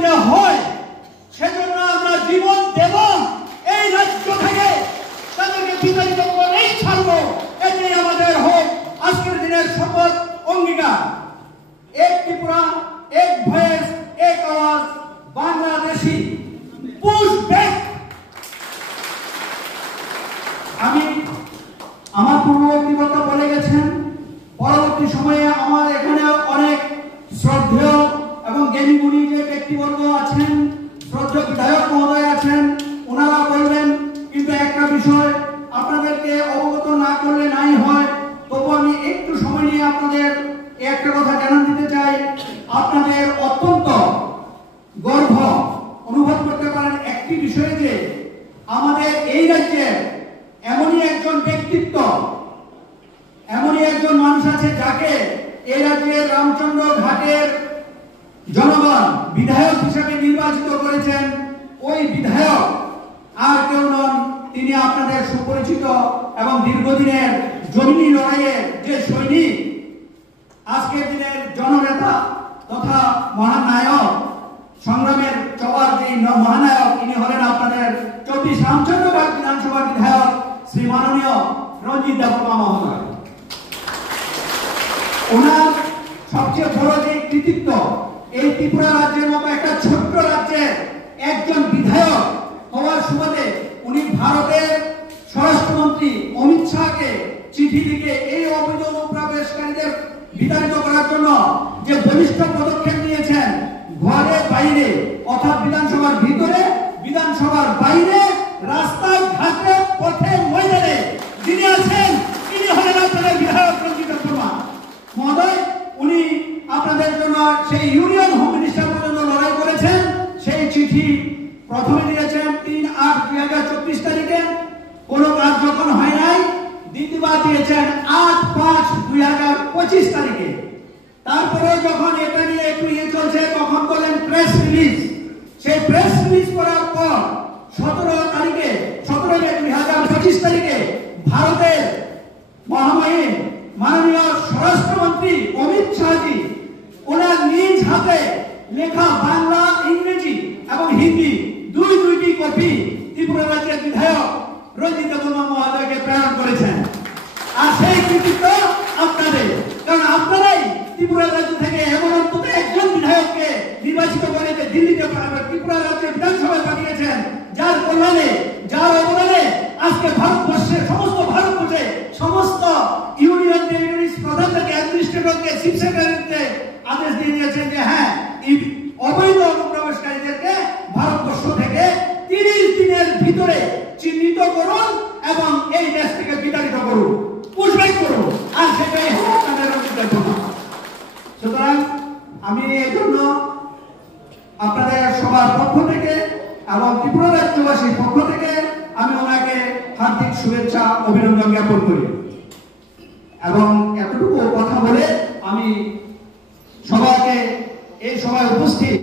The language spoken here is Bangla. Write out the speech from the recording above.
দিতে হয়, সেজন্য আমরা জীবন দেব। এই রাজ্য থেকে তাদেরকে বিতাড়িত করেই ছাড়বো, এটাই আমাদের হোক আজকের দিনের শপথ অঙ্গীকার। এক ত্রিপুরা, এক ভয়েস, এক আওয়াজ, বাংলাদেশি পুশ ব্যাক। আমি আমার পূর্ববর্তী বক্তা বলে গেছেন, পরবর্তী সময়ে আমার এখানে অনেক শ্রদ্ধেয় এবং জ্ঞানী গুণী যে ব্যক্তিবর্গ আছেন, শ্রদ্ধেয় বিধায়ক মহোদয় আছেন, ওনারা বলবেন। কিন্তু একটা বিষয় আপনাদেরকে অবগত না করলে নাই হয়, তবু আমি একটু সময় নিয়ে আপনাদের একটা কথা জানান দিতে চাই। আপনাদের অত্যন্ত গর্ব অনুভব করতে পারেন একটি বিষয়ে, যে আমাদের এই রাজ্যের এমনই একজন ব্যক্তিত্ব, এমনই একজন মানুষ আছে যাকে এই রাজ্যের রামচন্দ্র ঘাটের জনগণ বিধায়ক হিসেবে নির্বাচিত করেছেন। ওই বিধায়ক আর কেউ নন, তিনি আপনাদের সুপরিচিত এবং দীর্ঘদিনের জমিনি লড়াইয়ের যে সৈনিক, আজকের দিনের জননেতা তথা মহানায়ক, সংগ্রামের চলার যে মহানায়ক, ইনি হলেন আপনাদের 24 রামচন্দ্রঘাট বিধানসভার বিধায়ক শ্রী মাননীয় রঞ্জিত দেববর্মা মহোদয়। ওনার সবচেয়ে বড় যে কৃতিত্ব, এই ত্রিপুরা রাজ্যের মতো একটা ছোট্ট রাজ্যের একজন বিধায়ক হওয়ার সুবাদে উনি ভারতের স্বরাষ্ট্রমন্ত্রী অমিত শাহকে চিঠি লিখে এই অবৈধ অনুপ্রবেশকারীদের বিতাড়িত করার জন্য যে বলিষ্ঠ পদক্ষেপ নিয়েছেন, ঘরে বাইরে অর্থাৎ বিধানসভার ভিতরে, বিধানসভার বাইরে, রাস্তায় ঘাটে, পথে, ময়দানে যিনি আছেন, তিনি হলেন আপনাদের বিধায়ক রঞ্জিত দেববর্মা মহোদয়। উনি আপনাদের জন্য সেই ইউনিয়ন হোম মিনিস্টার পর্যন্ত লড়াই করেছেন। সেই চিঠি প্রথমে দিয়েছেন 3/8/2024 তারিখে, কোনো কাজ যখন হয় নাই, দ্বিতীয়বার দিয়েছেন 8/5/2025 তারিখে। তারপরে যখন এটা নিয়ে একটু চলছে, তখন বলেন প্রেস রিলিজ। সেই প্রেস রিলিজ করার পর 17 তারিখে, 17 মে 2025 তারিখে ভারতের মহামহিম মাননীয় স্বরাষ্ট্রমন্ত্রী অমিত শাহজি ওনার নিজ হাতে লেখা বাংলা, ইংরেজি এবং হিন্দি দুইটি কপি ত্রিপুরা রাজ্যের বিধায়ক রঞ্জিত দেববর্মা মহোদয়কে প্রেরণ করেছেন। আর সেই কৃতিত্ব আপনাদের, কারণ আপনারাই ত্রিপুরা রাজ্য থেকে এমন অন্তত একজন বিধায়ককে নির্বাচিত করে দিল্লিতে ত্রিপুরা রাজ্যের বিধানসভায় পাঠিয়েছেন, যার কল্যাণে, যার অবদানে আজকে ভারতবর্ষের সমস্ত ভারতবর্ষে সমস্ত ইউনিয়ন টেরিটরিজ প্রধানদেরকে, অ্যাডমিনিস্ট্রেটরকে, চিফ সেক্রেটারিকে আদেশ দিয়ে দিয়েছেন যে হ্যাঁ, এই অবৈধ অনুপ্রবেশকারীদেরকে ভারতবর্ষ থেকে 30 দিনের ভিতরে চিহ্নিত করুন এবং এই দেশ থেকে বিতাড়িত করুন, পুশব্যাক করুন। আর সেটাই হলো আপনাদের রঞ্জিত দেববর্মা। সুতরাং আমি এই জন্য আপনাদের সবার পক্ষ থেকে এবং ত্রিপুরা রাজ্যবাসীর পক্ষ থেকে আমি ওনাকে হার্দিক শুভেচ্ছা, অভিনন্দন জ্ঞাপন করি। এবং এতটুকু কথা বলে আমি সবাইকে, এই সভায় উপস্থিত